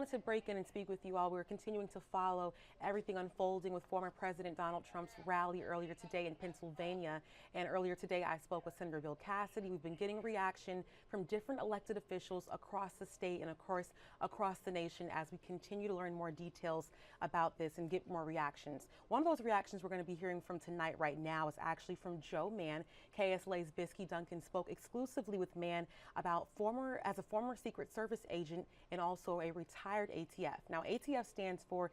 To break in and speak with you all. We're continuing to follow everything unfolding with former President Donald Trump's rally earlier today in Pennsylvania. And earlier today, I spoke with Senator Bill Cassidy. We've been getting reaction from different elected officials across the state and, of course, across the nation as we continue to learn more details about this and get more reactions. One of those reactions we're going to be hearing from tonight right now is actually from Joe Mann. KSLA's Bisky Duncan spoke exclusively with Mann about as a former Secret Service agent and also a retired ATF. Now, ATF stands for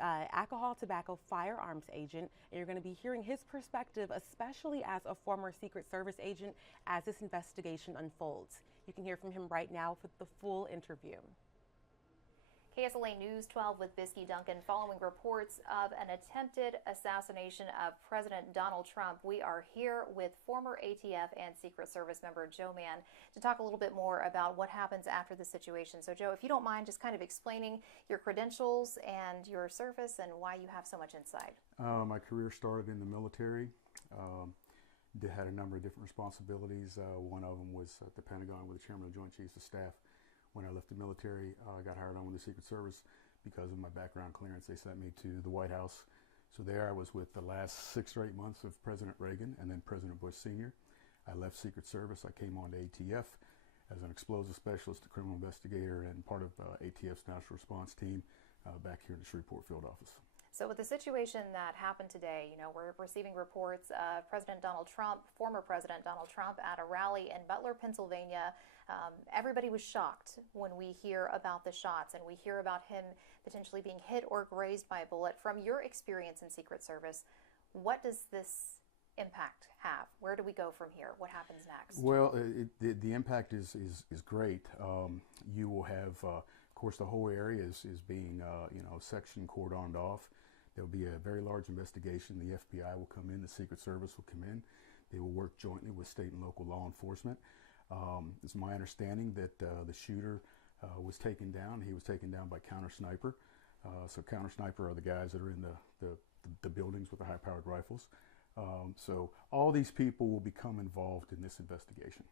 Alcohol, Tobacco, Firearms Agent, and you're going to be hearing his perspective, especially as a former Secret Service agent, as this investigation unfolds. You can hear from him right now for the full interview. KSLA News 12 with Bisky Duncan. Following reports of an attempted assassination of President Donald Trump, we are here with former ATF and Secret Service member Joe Mann to talk a little bit more about what happens after the situation. So, Joe, if you don't mind just kind of explaining your credentials and your service and why you have so much insight. My career started in the military. Had a number of different responsibilities. One of them was at the Pentagon with the Chairman of the Joint Chiefs of Staff. When I left the military, I got hired on with the Secret Service because of my background clearance. They sent me to the White House. So there I was with the last 6 or 8 months of President Reagan and then President Bush Sr. I left Secret Service. I came on to ATF as an explosive specialist, a criminal investigator, and part of ATF's National Response Team back here in the Shreveport field office. So with the situation that happened today, you know, we're receiving reports of President Donald Trump, former President Donald Trump, at a rally in Butler, Pennsylvania. Everybody was shocked when we hear about the shots and we hear about him potentially being hit or grazed by a bullet. From your experience in Secret Service, what does this impact have? Where do we go from here? What happens next? Well, the impact is great. You will have, of course, the whole area is being section cordoned off. There will be a very large investigation. The FBI will come in. The Secret Service will come in. They will work jointly with state and local law enforcement. It's my understanding that the shooter was taken down. He was taken down by counter sniper. So counter sniper are the guys that are in the buildings with the high-powered rifles. So all these people will become involved in this investigation.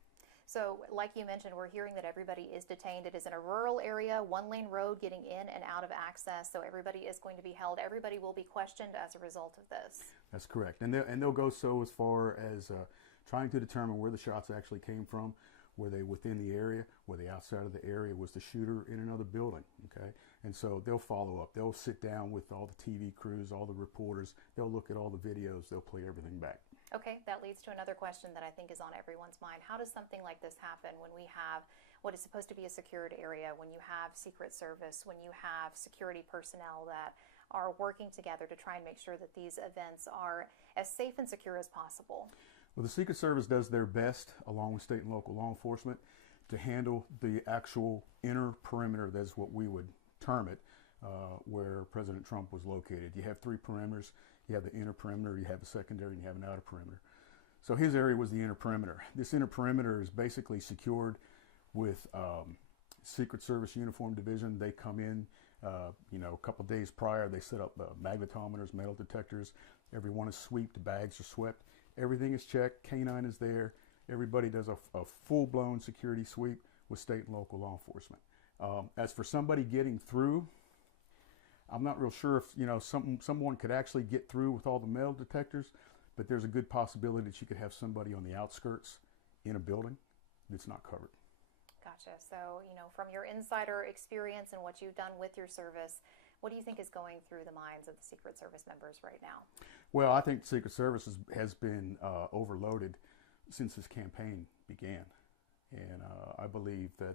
So like you mentioned, we're hearing that everybody is detained. It is in a rural area, one-lane road getting in and out of access. So everybody is going to be held. Everybody will be questioned as a result of this. That's correct. And they'll go so as far as trying to determine where the shots actually came from. Were they within the area? Were they outside of the area? Was the shooter in another building? Okay. And so they'll follow up. They'll sit down with all the TV crews, all the reporters. They'll look at all the videos. They'll play everything back. Okay, that leads to another question that I think is on everyone's mind. How does something like this happen when we have what is supposed to be a secured area, when you have Secret Service, when you have security personnel that are working together to try and make sure that these events are as safe and secure as possible? Well, the Secret Service does their best, along with state and local law enforcement, to handle the actual inner perimeter. That's what we would term it, where President Trump was located. You have 3 perimeters. You have the inner perimeter, you have a secondary, and you have an outer perimeter. So his area was the inner perimeter. This inner perimeter is basically secured with Secret Service Uniform Division. They come in, a couple days prior. They set up magnetometers, metal detectors. Everyone is swept. Bags are swept. Everything is checked. Canine is there. Everybody does a full-blown security sweep with state and local law enforcement. As for somebody getting through, I'm not real sure if someone could actually get through with all the metal detectors, but there's a good possibility that you could have somebody on the outskirts in a building that's not covered. Gotcha. So, from your insider experience and what you've done with your service, what do you think is going through the minds of the Secret Service members right now? Well, I think the Secret Service has been overloaded since this campaign began. And I believe that,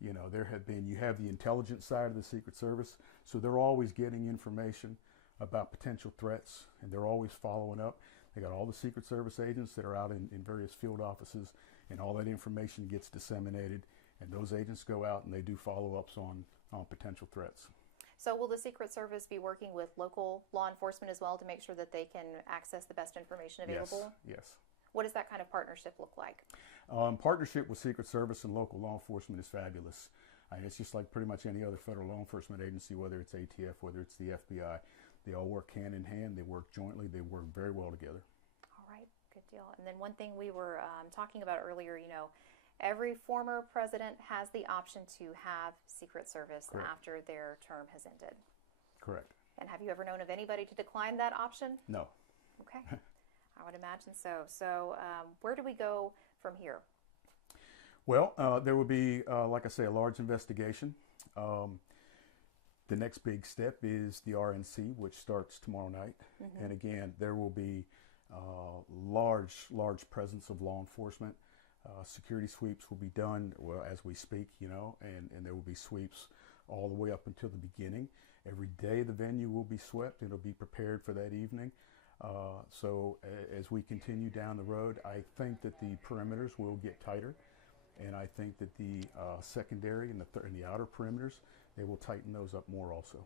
you have the intelligence side of the Secret Service, so they're always getting information about potential threats, and they're always following up. They got all the Secret Service agents that are out in various field offices, and all that information gets disseminated, and those agents go out and they do follow-ups on potential threats. So will the Secret Service be working with local law enforcement as well to make sure that they can access the best information available? Yes. What does that kind of partnership look like? Partnership with Secret Service and local law enforcement is fabulous. It's just like pretty much any other federal law enforcement agency, whether it's ATF, whether it's the FBI. They all work hand in hand. They work jointly. They work very well together. All right, good deal. And then one thing we were talking about earlier, Every former president has the option to have Secret Service Correct. after their term has ended. Correct. And have you ever known of anybody to decline that option? No. Okay. I would imagine so. So where do we go from here? Well, there will be, like I say, a large investigation. The next big step is the RNC, which starts tomorrow night. And again, there will be large presence of law enforcement. Security sweeps will be done as we speak, and there will be sweeps all the way up until the beginning. Every day the venue will be swept. It'll be prepared for that evening. So as we continue down the road, I think that the perimeters will get tighter. And I think that the secondary and the outer perimeters, they will tighten those up more also.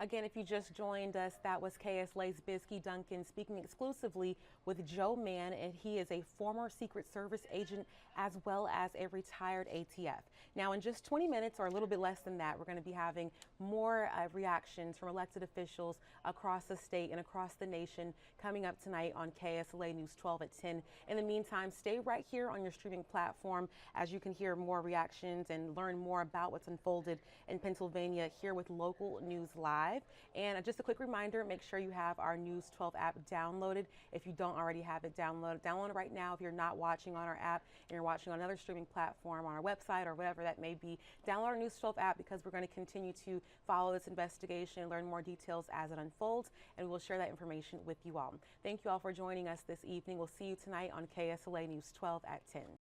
Again, if you just joined us, that was KSLA's Bisky Duncan speaking exclusively with Joe Mann, and he is a former Secret Service agent as well as a retired ATF. Now, in just 20 minutes or a little bit less than that, we're going to be having more reactions from elected officials across the state and across the nation coming up tonight on KSLA News 12 at 10. In the meantime, stay right here on your streaming platform as you can hear more reactions and learn more about what's unfolded in Pennsylvania here with Local News Live. And just a quick reminder, make sure you have our News 12 app downloaded. If you don't already have it downloaded, download it right now. If you're not watching on our app and you're watching on another streaming platform, on our website or whatever that may be, download our News 12 app because we're going to continue to follow this investigation, learn more details as it unfolds, and we'll share that information with you all. Thank you all for joining us this evening. We'll see you tonight on KSLA News 12 at 10.